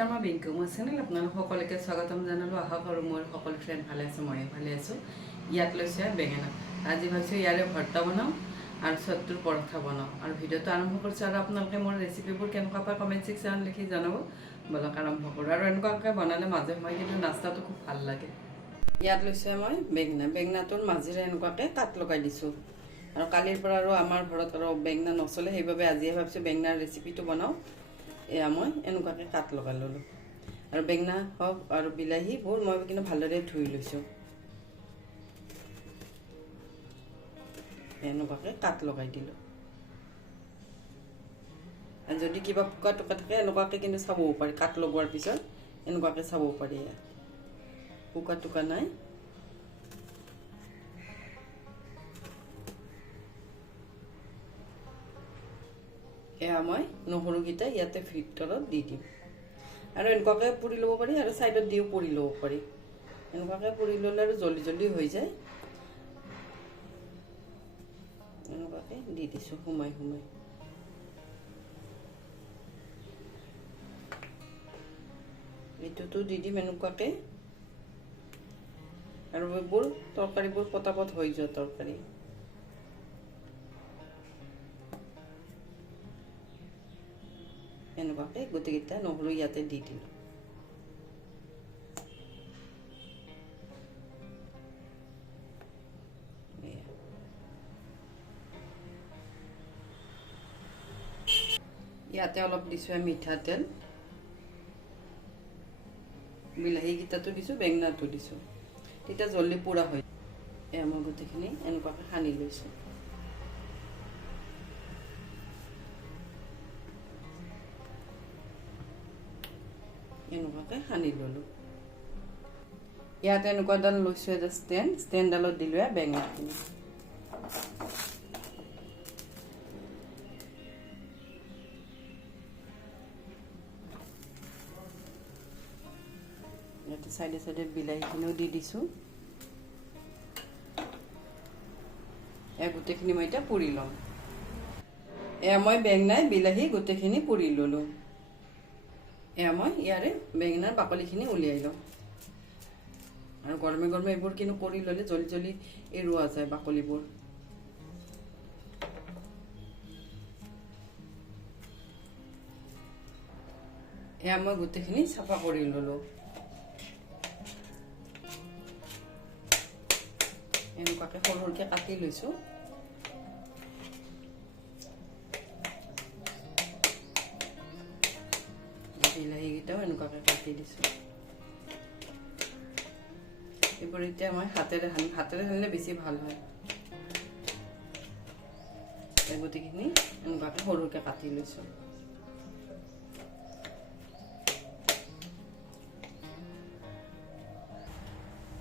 নমস্কাৰ, মই বিংকু মোৰ চেনেল আপোনালোক সকলোকে স্বাগতম জনালোঁ। আশা কৰোঁ মোৰ সকলো ফ্ৰেণ্ড ভালে আছে, ময়ো ভালে আছোঁ। ইয়াত লৈছোঁ বেঙেনা। আজি ভাবিছোঁ ইয়াৰে ভৰ্তা বনাওঁ আৰু চট্টুৰ পৰঠা বনাওঁ আৰু ভিডিঅ'টো আৰম্ভ কৰিছোঁ। আৰু আপোনালোকে মোৰ ৰেচিপিবোৰ কেনেকুৱা পায় কমেণ্ট ছেকশ্যনত লিখি জনাব। বলক আৰম্ভ কৰোঁ। আৰু এনেকুৱাকৈ বনালে মাজে সময়ে কিন্তু নাস্তাটো খুব ভাল লাগে। ইয়াত লৈছোঁ মই বেঙেনাটোৰ মাজেৰে এনেকুৱাকৈ কাট লগাই দিছোঁ। আৰু কালিৰ পৰা আৰু আমাৰ ঘৰত আৰু বেঙেনা নচলে, সেইবাবে আজিয়ে ভাবিছোঁ বেঙেনাৰ ৰেচিপিটো বনাওঁ। এয়া মই এনেকুৱাকৈ কাট লগাই ল'লোঁ। আৰু বেঙেনা হওক আৰু বিলাহীবোৰ মই কিন্তু ভালদৰে ধুই লৈছোঁ। এনেকুৱাকৈ কাট লগাই দিলোঁ। আৰু যদি কিবা পোকা টোকা থাকে এনেকুৱাকৈ কিন্তু চাবও পাৰি। কাট লগোৱাৰ পিছত এনেকুৱাকৈ চাব পাৰি। পোকা টোকা নাই। এয়া মই নহৰুকেইটা ইয়াতে ভিতৰত দি দিম। আৰু এনেকুৱাকৈ পুৰি ল'ব পাৰি আৰু ছাইডত দিও পুৰি ল'ব পাৰি। এনেকুৱাকৈ পুৰি ল'লে আৰু জল্দি জল্দি হৈ যায়। এনেকুৱাকৈ দি দিছোঁ সোমাই সোমাই। এইটোতো দি দিম এনেকুৱাকৈ। আৰু এইবোৰ তৰকাৰীবোৰ পটাপট হৈ যোৱা তৰকাৰী। এনেকুৱাকৈ গোটেইকেইটা নহৰু ইয়াতে দি দিলোঁ। ইয়াতে অলপ দিছোঁ মিঠাতেল, বিলাহীকেইটাতো দিছোঁ, বেঙেনাটো দিছোঁ, তেতিয়া জল্দি পুৰা হয়। এয়া মই গোটেইখিনি এনেকুৱাকৈ সানি লৈছোঁ। এনেকুৱাকৈ সানি ল'লোঁ। ইয়াতে এনেকুৱাডাল লৈছোঁ এটা ষ্টেণ্ডডালত দিলোঁ বেঙেনাখিনি। ইয়াতে চাইডে চাইডে বিলাহীখিনিও দি দিছোঁ। এয়া গোটেইখিনি মই এতিয়া পুৰি ল'ম। এয়া মই বেঙেনাই বিলাহী গোটেইখিনি পুৰি ল'লোঁ। এয়া মই ইয়াৰে বেঙেনাৰ বাকলিখিনি উলিয়াই লওঁ। আৰু গৰমে গৰমে এইবোৰ কিন্তু কৰি ল'লে জল্দি জল্দি এৰুৱা যায় বাকলিবোৰ। এয়া মই গোটেইখিনি চাফা কৰি ল'লোঁ। এনেকুৱাকৈ সৰু সৰুকৈ কাটি লৈছোঁ। বিলাহীকেইটাও এনেকুৱাকৈ কাটি দিছোঁ। এইবোৰ এতিয়া মই হাতেৰে সানিলে বেছি ভাল হয়। গোটেইখিনি এনেকুৱাকৈ সৰুকৈ কাটি লৈছোঁ।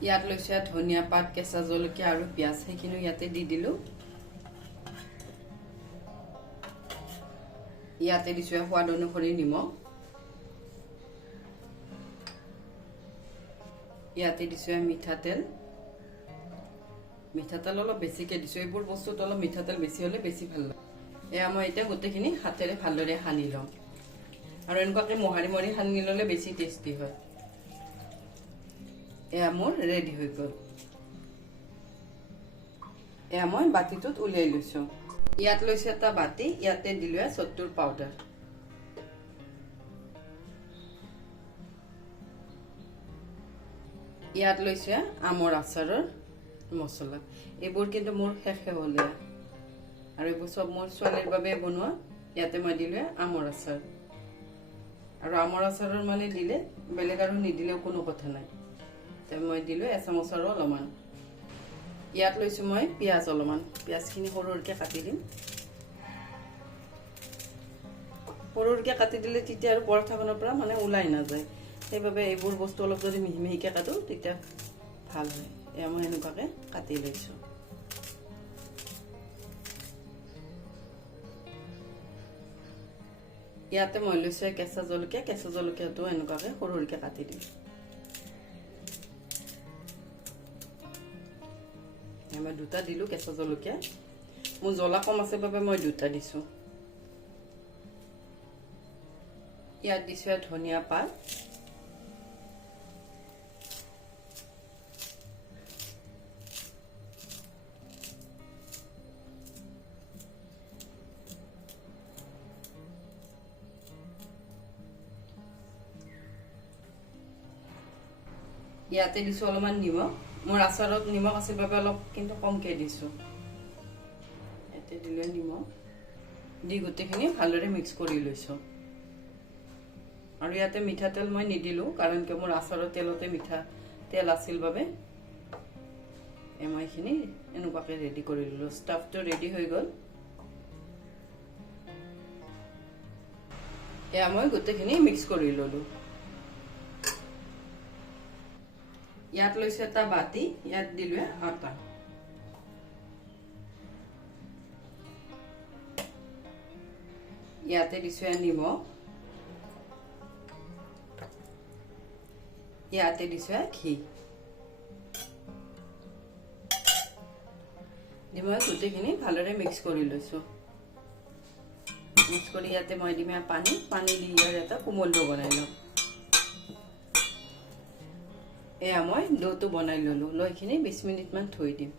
ইয়াত লৈছোঁ ধনিয়া পাত, কেঁচা জলকীয়া আৰু পিঁয়াজ, সেইখিনি ইয়াতে দি দিলোঁ। ইয়াতে দিছোঁ সোৱাদ অনুসৰি নিমখ। ইয়াতে দিছোঁ মিঠাতেল। মিঠাতেল অলপ বেছিকৈ দিছোঁ। এইবোৰ বস্তুত অলপ মিঠাতেল বেছি হ'লে বেছি ভাল লাগে। এয়া মই এতিয়া গোটেইখিনি হাতেৰে ভালদৰে সানি ল'ম। আৰু এনেকুৱাকৈ মোহাৰি মোহাৰি সানি ল'লে বেছি টেষ্টি হয়। এয়া মোৰ ৰেডি হৈ গ'ল। এয়া মই বাতিটোত উলিয়াই লৈছোঁ। ইয়াত লৈছোঁ এটা বাতি, ইয়াতে দিলোঁ চট্টুৰ পাউডাৰ। ইয়াত লৈছোঁ আমৰ আচাৰৰ মছলা। এইবোৰ কিন্তু মোৰ শেষে হ'লে। আৰু এইবোৰ চব মোৰ ছোৱালীৰ বাবে বনোৱা। ইয়াতে মই দিলোঁ আমৰ আচাৰ। আৰু আমৰ আচাৰৰ মানে দিলে বেলেগ আৰু নিদিলেও কোনো কথা নাই। মই দিলোঁ এচামুচৰো অলপমান। ইয়াত লৈছোঁ মই পিঁয়াজ অলপমান। পিঁয়াজখিনি সৰু সৰুকৈ কাটি দিম। সৰু সৰুকৈ কাটি দিলে তেতিয়া আৰু পৰঠাখনৰ পৰা মানে ওলাই নাযায়। সেইবাবে এইবোৰ বস্তু অলপ যদি মিহি মিহিকৈ কাটো তেতিয়া ভাল হয়। এয়া মই এনেকুৱাকৈ কাটি লৈছোঁ। ইয়াতে মই লৈছোঁ কেঁচা জলকীয়া। কেঁচা জলকীয়াটো এনেকুৱাকৈ সৰু সৰুকৈ কাটি দিম। মই দুটা দিলোঁ কেঁচা জলকীয়া। মোৰ জ্বলা কম আছে বাবে মই দুটা দিছোঁ। ইয়াত দিছোঁ ধনিয়া পাত, ইয়াতে দিছোঁ অলপমান নিমখ। মোৰ আচাৰত নিমখ আছিল বাবে অলপ কিন্তু কমকৈ দিছোঁ। ইয়াতে দিলে নিমখ দি গোটেইখিনি ভালদৰে মিক্স কৰি লৈছোঁ। আৰু ইয়াতে মিঠাতেল মই নিদিলোঁ, কাৰণ কিয় মোৰ আচাৰৰ তেলতে মিঠা তেল আছিল বাবে মই এইখিনি এনেকুৱাকৈ ৰেডি কৰি ল'লোঁ। ষ্টাফটো ৰেডি হৈ গ'ল। এয়া মই গোটেইখিনি মিক্স কৰি ল'লোঁ। ইয়াত লৈছোঁ এটা বাতি, ইয়াত দিলোঁ আটা। ইয়াতে দিছোঁ নিমখ, ইয়াতে দিছোঁ ঘি। দি মই গোটেইখিনি ভালদৰে মিক্স কৰি লৈছোঁ। মিক্স কৰি ইয়াতে মই দিম পানী দি ইয়াৰ এটা কোমল ডো বনাই লওঁ। এয়া মই ডোটো বনাই ল'লোঁ। লৈ এইখিনি 20 মিনিটমান থৈ দিম।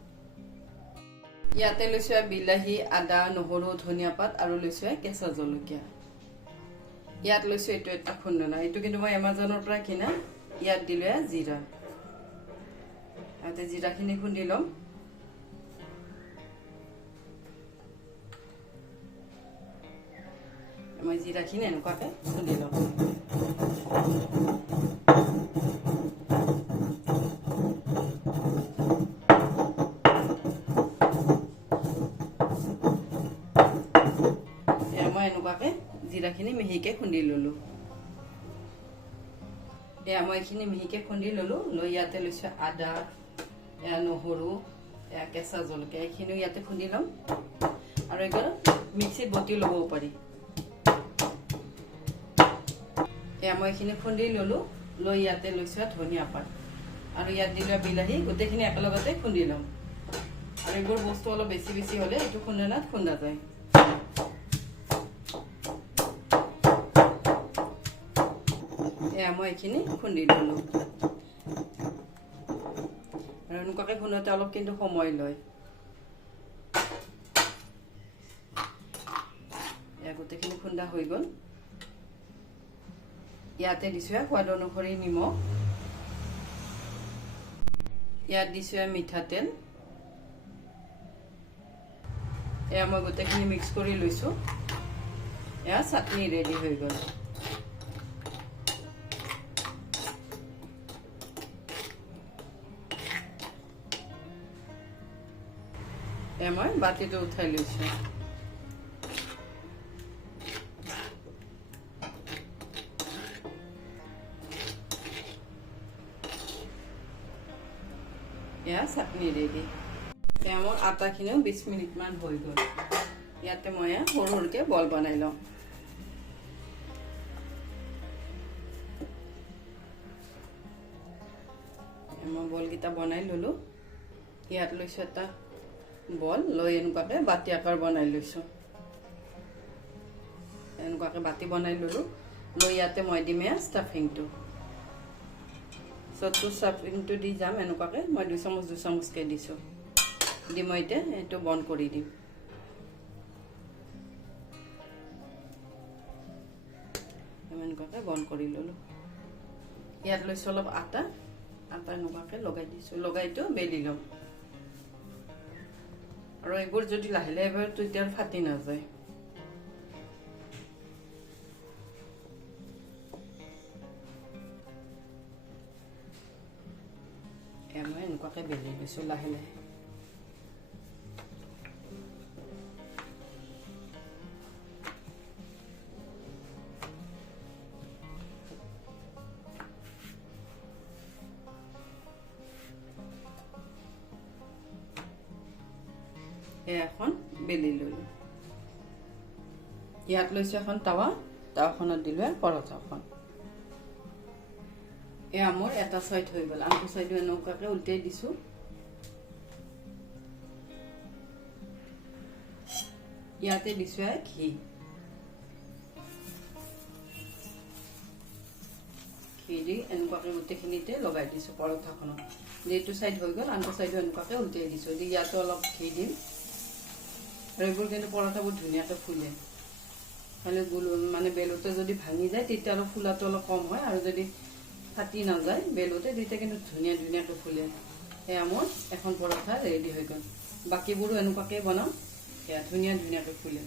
ইয়াতে লৈছোঁ বিলাহী, আদা, নহৰু, ধনিয়া পাত আৰু লৈছোঁ কেঁচা জলকীয়া। ইয়াত লৈছোঁ এইটো এটা খুন্দনা, এইটো কিন্তু মই এমাজনৰ পৰা কিনা। ইয়াত দিলোঁ জিৰা। ইয়াতে জিৰাখিনি খুন্দি ল'ম। মই জিৰাখিনি এনেকুৱাকৈ খুন্দি ল'ম। এনেকুৱাকৈ জিৰাখিনি মিহিকৈ খুন্দি ল'লোঁ। এয়া মই এইখিনি মিহিকৈ খুন্দি ল'লোঁ। লৈ ইয়াতে লৈছোঁ আদা, এয়া নহৰু, এয়া কেঁচা জলকীয়া, এইখিনিও ইয়াতে খুন্দি ল'ম। আৰু এইবোৰ মিক্সিত বটি ল'বও পাৰি। এয়া মই এইখিনি খুন্দি ল'লোঁ। লৈ ইয়াতে লৈছোঁ ধনিয়া পাত আৰু ইয়াত দিলোঁ বিলাহী। গোটেইখিনি একেলগতে খুন্দি ল'ম। আৰু এইবোৰ বস্তু অলপ বেছি বেছি হ'লে এইটো খুন্দনাত খুন্দা যায়। এয়া মই এইখিনি খুন্দি ল'লোঁ। আৰু এনেকুৱাকৈ খুন্দোতে অলপ কিন্তু সময় লয়। এয়া গোটেইখিনি খুন্দা হৈ গ'ল। ইয়াতে দিছোঁ সোৱাদ অনুসৰি নিমখ, ইয়াত দিছোঁ মিঠাতেল। এয়া মই গোটেইখিনি মিক্স কৰি লৈছোঁ। এয়া চাটনি ৰেডি হৈ গ'ল। এয়া মই বাতিটো উঠাই লৈছোঁ। এয়া চাটনি ৰেডি। এয়া মোৰ আটাখিনিও 20 মিনিটমান হৈ গ'ল। ইয়াতে মই সৰু সৰুকৈ বল বনাই লওঁ। মই বলকেইটা বনাই ল'লোঁ। ইয়াত লৈছোঁ এটা বল, লৈ এনেকুৱাকৈ বাতি আকাৰ বনাই লৈছোঁ। এনেকুৱাকৈ বাতি বনাই ল'লোঁ। লৈ ইয়াতে মই দিম ষ্টাফিংটো। চবটো ষ্টাফিংটো দি যাম। এনেকুৱাকৈ মই 2 চামুচকৈ দিছোঁ। দি মই এতিয়া এইটো বন্ধ কৰি দিম। এনেকুৱাকৈ বন্ধ কৰি ল'লোঁ। ইয়াত লৈছোঁ অলপ আটা এনেকুৱাকৈ লগাই দিছোঁ। লগাইটো বেলি ল'ম। আৰু এইবোৰ যদি লাহে লাহে এবাৰ তেতিয়া ফাটি নাযায়। মই এনেকুৱাকৈ বেলি লৈছোঁ লাহে লাহে। এখন বেলি ল'লোঁ। ইয়াত লৈছোঁ এখন টাৱাখনত দিলোঁ পৰঠাখন। এয়া মোৰ এটা চাইড হৈ গ'ল। আনটো চাইডো এনেকুৱাকৈ উল্টাই দিছোঁ। ইয়াতে দিছোঁ ঘি। ঘি দি এনেকুৱাকৈ গোটেইখিনিতে লগাই দিছোঁ পৰঠাখনত। যিটো ছাইড হৈ গ'ল আনটো ছাইডো এনেকুৱাকৈ উল্টাই দিছোঁ। দি ইয়াতো অলপ ঘি দিম আৰু এইবোৰ কিন্তু পৰঠাবোৰ ধুনীয়াকৈ ফুলে। খালি মানে বেলোতে যদি ভাঙি যায় তেতিয়া অলপ ফুলাটো অলপ কম হয়, আৰু যদি ফাটি নাযায় বেলোতে তেতিয়া কিন্তু ধুনীয়াকৈ ফুলে। সেয়া মোৰ এখন পৰঠা ৰেডি হৈ গ'ল। বাকীবোৰো এনেকুৱাকৈ বনাম, সেয়া ধুনীয়াকৈ ফুলে।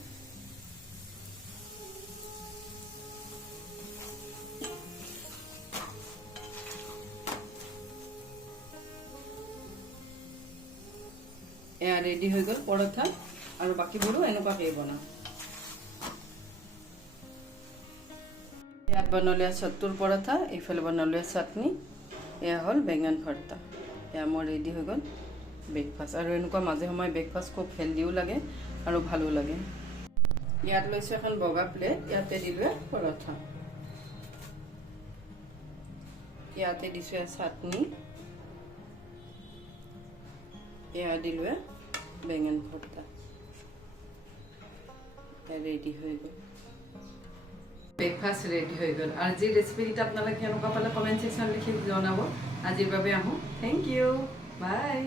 এয়া ৰেডি হৈ গ'ল পৰঠা, আৰু বাকীবোৰো এনেকুৱাকৈ বনাম। ইয়াত বনালে ছট্টুৰ পৰঠা, এইফালে বনালে চাটনি, এয়া হ'ল বেঙেন ভৰ্তা। এয়া মোৰ ৰেডি হৈ গ'ল ব্ৰেকফাষ্ট। আৰু এনেকুৱা মাজে সময়ে ব্ৰেকফাষ্ট খুব হেল্ডিও লাগে আৰু ভালো লাগে। ইয়াত লৈছোঁ এখন বগা প্লেট, ইয়াতে দিলোঁ পৰঠা, ইয়াতে দিছোঁ চাটনি, এয়া দিলোঁ বেঙেন ভৰ্তা। ৰেডি হৈ গ'ল ব্ৰেকফাষ্ট ৰেডি হৈ গ'ল। আৰু যি ৰেচিপিকেইটা আপোনালোকে কেনেকুৱা পালে কমেণ্ট ছেকশ্যন লিখি জনাব। আজিৰ বাবে আহোঁ, থেংক ইউ, বাই।